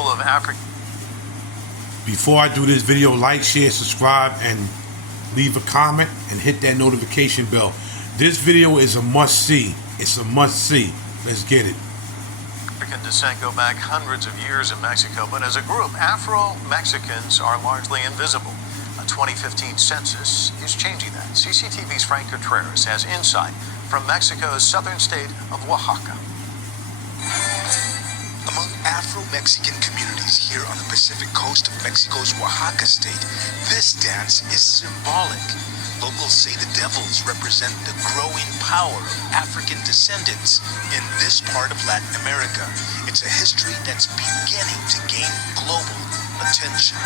of Africa. Before I do this video, like, share, subscribe, and leave a comment and hit that notification bell. This video is a must-see. It's a must-see. Let's get it. African descent go back hundreds of years in Mexico, but as a group, Afro Mexicans are largely invisible. A 2015 census is changing that. CCTV's Frank Contreras has insight from Mexico's southern state of Oaxaca. Among Afro-Mexican communities here on the Pacific coast of Mexico's Oaxaca state, this dance is symbolic. Locals say the devils represent the growing power of African descendants in this part of Latin America. It's a history that's beginning to gain global attention.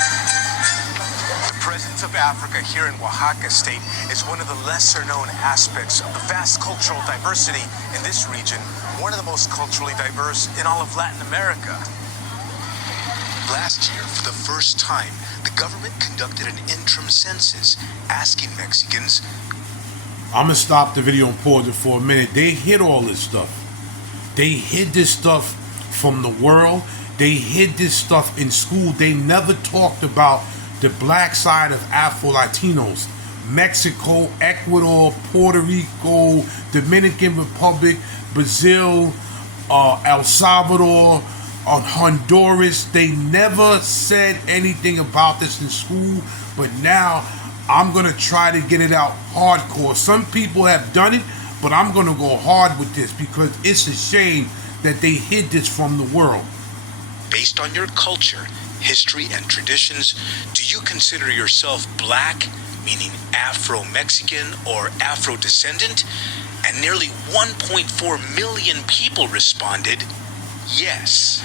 The presence of Africa here in Oaxaca state is one of the lesser-known aspects of the vast cultural diversity in this region, one of the most culturally diverse in all of Latin America. Last year, for the first time, the government conducted an interim census asking Mexicans. I'm gonna stop the video and pause it for a minute. They hid all this stuff. They hid this stuff from the world. They hid this stuff in school. They never talked about the black side of Afro-Latinos. Mexico, Ecuador, Puerto Rico, Dominican Republic, Brazil, El Salvador, Honduras. They never said anything about this in school, but now I'm gonna try to get it out hardcore. Some people have done it, but I'm gonna go hard with this because it's a shame that they hid this from the world. Based on your culture, history, and traditions, do you consider yourself black, meaning Afro-Mexican or Afro-descendant? And nearly 1.4 million people responded yes.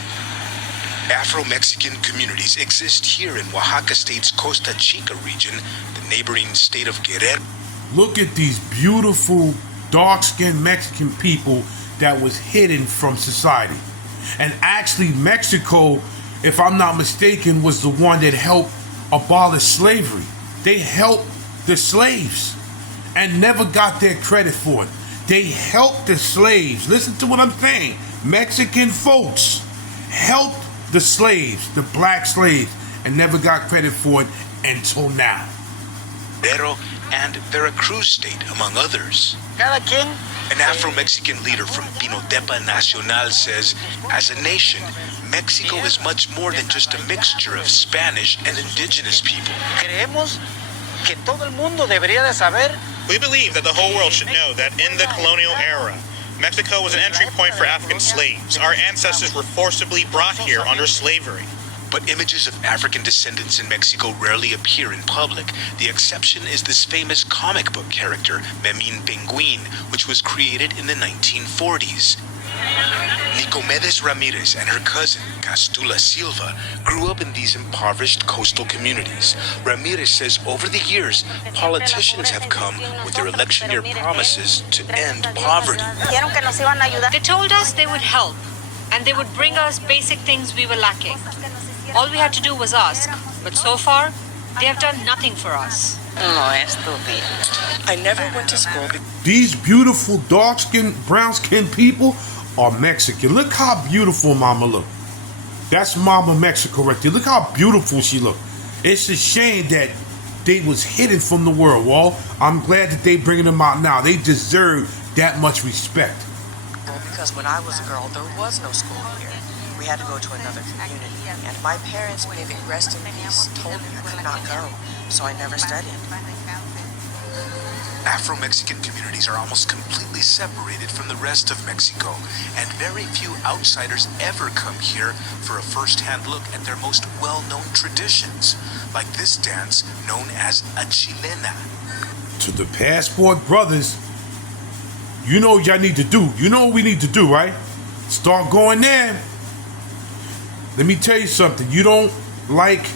Afro-Mexican communities exist here in Oaxaca state's Costa Chica region, the neighboring state of Guerrero. Look at these beautiful dark-skinned Mexican people that was hidden from society. And actually Mexico, if I'm not mistaken, was the one that helped abolish slavery. They helped the slaves and never got their credit for it. They helped the slaves. Listen to what I'm saying. Mexican folks helped the slaves, the black slaves, and never got credit for it until now. Guerrero and Veracruz state, among others. An Afro-Mexican leader from Pinotepa Nacional says, as a nation, Mexico is much more than just a mixture of Spanish and indigenous people. We believe that the whole world should know that in the colonial era, Mexico was an entry point for African slaves. Our ancestors were forcibly brought here under slavery. But images of African descendants in Mexico rarely appear in public. The exception is this famous comic book character, Memín Penguin, which was created in the 1940s. Nicomedes Ramirez and her cousin, Castula Silva, grew up in these impoverished coastal communities. Ramirez says over the years, politicians have come with their election year promises to end poverty. They told us they would help, and they would bring us basic things we were lacking. All we had to do was ask, but so far, they have done nothing for us. I never went to school. These beautiful dark-skinned, brown-skinned people are Mexican. Look how beautiful Mama look. That's Mama Mexico right there. Look how beautiful she look. It's a shame that they was hidden from the world. Well, I'm glad that they bringing them out now. They deserve that much respect. Because when I was a girl, there was no school here. We had to go to another community. And my parents, may they rest in peace, told me I could not go. So I never studied. Afro-Mexican communities are almost completely separated from the rest of Mexico, and very few outsiders ever come here for a first-hand look at their most well-known traditions, like this dance known as a chilena. To the Passport Brothers, you know what y'all need to do. You know what we need to do, right? Start going there. Let me tell you something. You don't like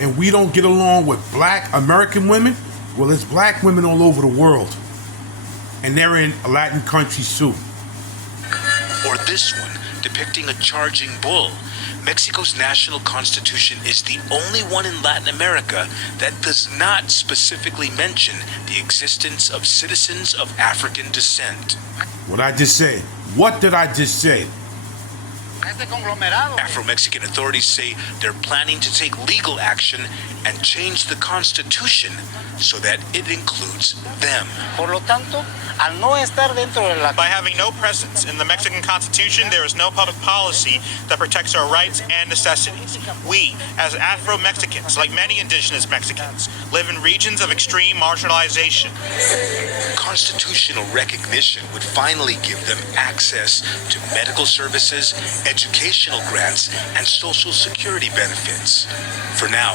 and we don't get along with black American women. Well, there's black women all over the world, and they're in Latin countries too. Or this one, depicting a charging bull. Mexico's national constitution is the only one in Latin America that does not specifically mention the existence of citizens of African descent. What I just said. What did I just say? Afro-Mexican authorities say they're planning to take legal action and change the Constitution so that it includes them. By having no presence in the Mexican Constitution, there is no public policy that protects our rights and necessities. We, as Afro-Mexicans, like many indigenous Mexicans, live in regions of extreme marginalization. Constitutional recognition would finally give them access to medical services, educational grants, and social security benefits. For now,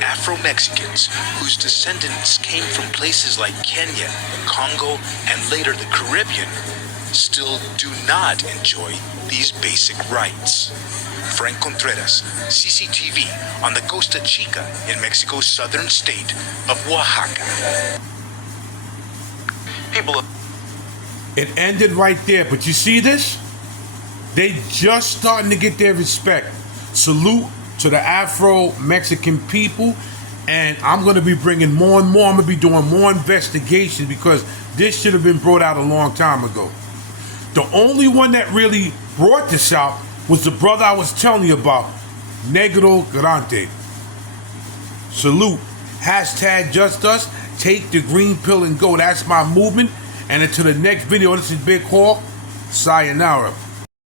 Afro-Mexicans, whose descendants came from places like Kenya, Congo, and later the Caribbean, still do not enjoy these basic rights. Frank Contreras, CCTV, on the Costa Chica in Mexico's southern state of Oaxaca. It ended right there, but you see this? They just starting to get their respect. Salute to the Afro-Mexican people, and I'm going to be bringing more and more. I'm going to be doing more investigations because this should have been brought out a long time ago. The only one that really brought this out was the brother I was telling you about, Negro Grande. Salute. Hashtag Just Us. Take the green pill and go. That's my movement. And until the next video, this is Big Hawk. Sayonara.